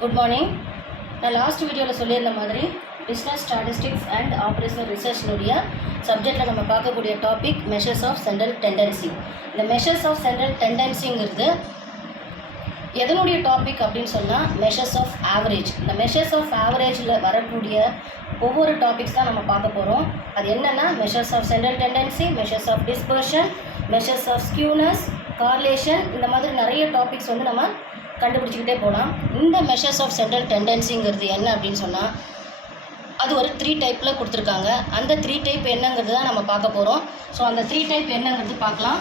Good morning. நான் last வீடியோவில் சொல்லியிருந்த மாதிரி பிஸ்னஸ் ஸ்டாட்டிஸ்டிக்ஸ் அண்ட் ஆப்ரேஷனல் ரிசர்ச்னுடைய சப்ஜெக்டில் நம்ம பார்க்கக்கூடிய topic measures of central tendency. இந்த மெஷர்ஸ் ஆஃப் சென்ட்ரல் டெண்டன்சிங்கிறது எதனுடைய டாபிக் அப்படின்னு சொன்னால் மெஷர்ஸ் ஆஃப் ஆவரேஜ். இந்த மெஷர்ஸ் ஆஃப் ஆவரேஜில் வரக்கூடிய ஒவ்வொரு டாபிக்ஸ் தான் நம்ம பார்க்க போகிறோம். அது என்னென்னா measures of central tendency, measures of dispersion, measures of skewness, correlation, இந்த மாதிரி நிறைய டாபிக்ஸ் வந்து நம்ம கண்டுபிடிச்சிக்கிட்டே போகலாம். இந்த மெஷர்ஸ் ஆஃப் சென்ட்ரல் டெண்டன்சிங்கிறது என்ன அப்படின்னு சொன்னால் அது ஒரு 3 டைப்பில் கொடுத்துருக்காங்க. அந்த 3 டைப் என்னங்கிறது தான் நம்ம பார்க்க போகிறோம். ஸோ அந்த 3 டைப் என்னங்கிறது பார்க்கலாம்.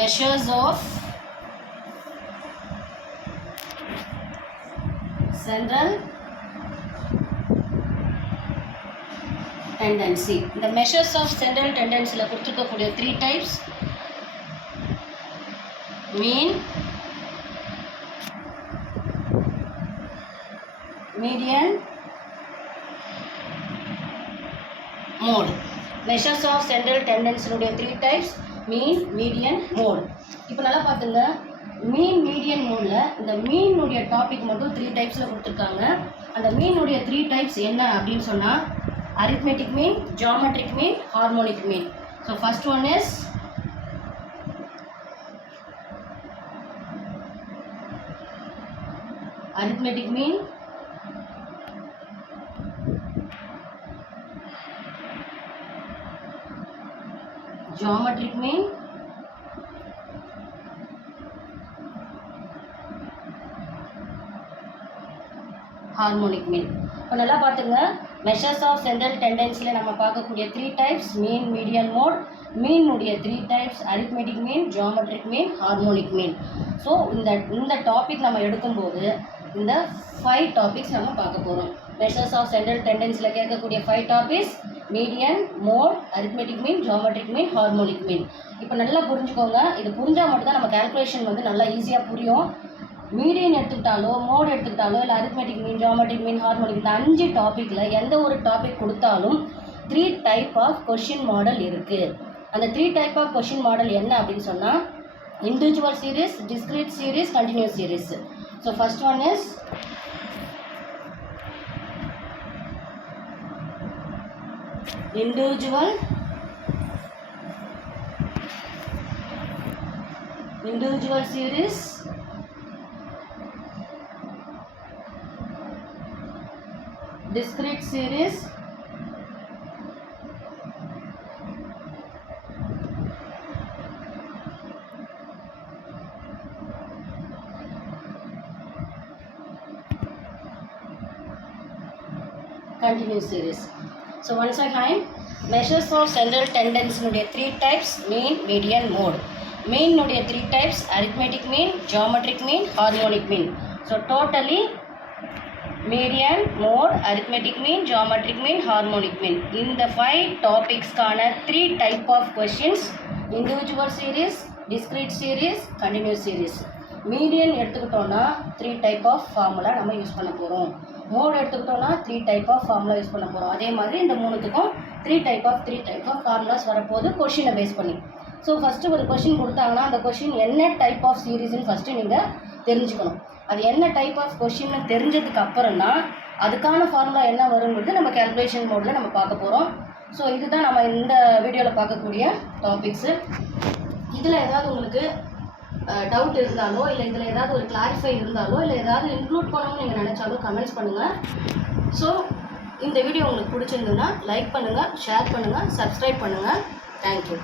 Measures of central tendency. இந்த மெஷர்ஸ் ஆஃப் சென்ட்ரல் டெண்டன்சியில் கொடுத்துருக்கக்கூடிய 3 types mean, median, mode. Measures of central டெண்டன்சினுடைய 3 டைப்ஸ் மீன், மீடியன், மோட். இப்போ நல்லா பார்த்துங்க, மீன், மீடியன், மோடில் இந்த மீனுடைய டாபிக் மட்டும் 3 டைப்ஸில் கொடுத்துருக்காங்க. அந்த மீனுடைய 3 டைப்ஸ் என்ன அப்படின்னு சொன்னால் arithmetic mean, geometric mean, harmonic mean. So first one is arithmetic mean, geometric mean, harmonic mean. இப்போ நல்லா பார்த்துங்க, மெஷர்ஸ் ஆஃப் சென்ட்ரல் டெண்டன்சியில் நம்ம பார்க்கக்கூடிய 3 டைப்ஸ் மீன், மீடியன், மோட். மீனுடைய 3 types arithmetic mean, geometric mean, harmonic mean. So இந்த topic நம்ம எடுக்கும்போது இந்த 5 டாபிக்ஸ் நம்ம பார்க்க போகிறோம். மெஷர்ஸ் ஆஃப் சென்ட்ரல் டெண்டன்சியில் கேட்கக்கூடிய 5 topics median, mode, arithmetic mean, geometric mean, harmonic mean. இப்போ நல்லா புரிஞ்சுக்கோங்க. இது புரிஞ்சால் மட்டும்தான் நம்ம கால்குலேஷன் வந்து நல்லா ஈஸியாக புரியும். மீடியன் எடுத்துக்கிட்டாலோ, மோட் எடுத்துக்கிட்டாலோ, இல்லை arithmetic mean, geometric mean, harmonic, இந்த 5 டாப்பிக்கில் எந்த ஒரு டாபிக் கொடுத்தாலும் 3 டைப் ஆஃப் கொஷின் மாடல் இருக்குது. அந்த 3 டைப் ஆஃப் கொஷின் மாடல் என்ன அப்படின்னு சொன்னால் individual series, discrete series, continuous series. So first one is individual series, discrete series, continuous series. So once again, measures of central tendency nuடைய 3 types mean, median, mode. Mean nuடைய 3 types arithmetic mean, geometric mean, harmonic mean. So totally median, mode, arithmetic mean, geometric mean, harmonic mean. இந்த 5 topics கான 3 type of questions individual series, discrete series, continuous series. Median எடுத்துக்கிட்டோன்னா 3 type of formula நம்ம use பண்ண போகிறோம். Mode எடுத்துக்கிட்டோன்னா 3 type of formula use பண்ண போகிறோம். அதே மாதிரி இந்த மூணுத்துக்கும் 3 டைப் ஆஃப் ஃபார்முலாஸ் வரப்போது கொஷினை பேஸ் பண்ணி. ஸோ ஃபஸ்ட்டு ஒரு கொஷின் கொடுத்தாங்கன்னா அந்த கொஷின் என்ன டைப் ஆஃப் சீரீஸ்ன்னு ஃபஸ்ட்டு நீங்கள் தெரிஞ்சுக்கணும். அது என்ன டைப் ஆஃப் கொஷின்னு தெரிஞ்சதுக்கு அப்புறம் தான் அதுக்கான ஃபார்முலா என்ன வருங்கிறது நம்ம கேல்குலேஷன் மோடில் நம்ம பார்க்க போகிறோம். ஸோ இதுதான் நம்ம இந்த வீடியோவில் பார்க்கக்கூடிய டாபிக்ஸு. இதில் ஏதாவது உங்களுக்கு டவுட் இருந்தாலோ, இல்லை இதில் ஏதாவது ஒரு கிளாரிஃபை இருந்தாலோ, இல்லை ஏதாவது இன்க்ளூட் பண்ணணும்னு நீங்கள் நினச்சாலும் கமெண்ட்ஸ் பண்ணுங்கள். ஸோ இந்த வீடியோ உங்களுக்கு பிடிச்சிருந்ததுன்னா லைக் பண்ணுங்கள், ஷேர் பண்ணுங்கள், சப்ஸ்கிரைப் பண்ணுங்கள். தேங்க்யூ.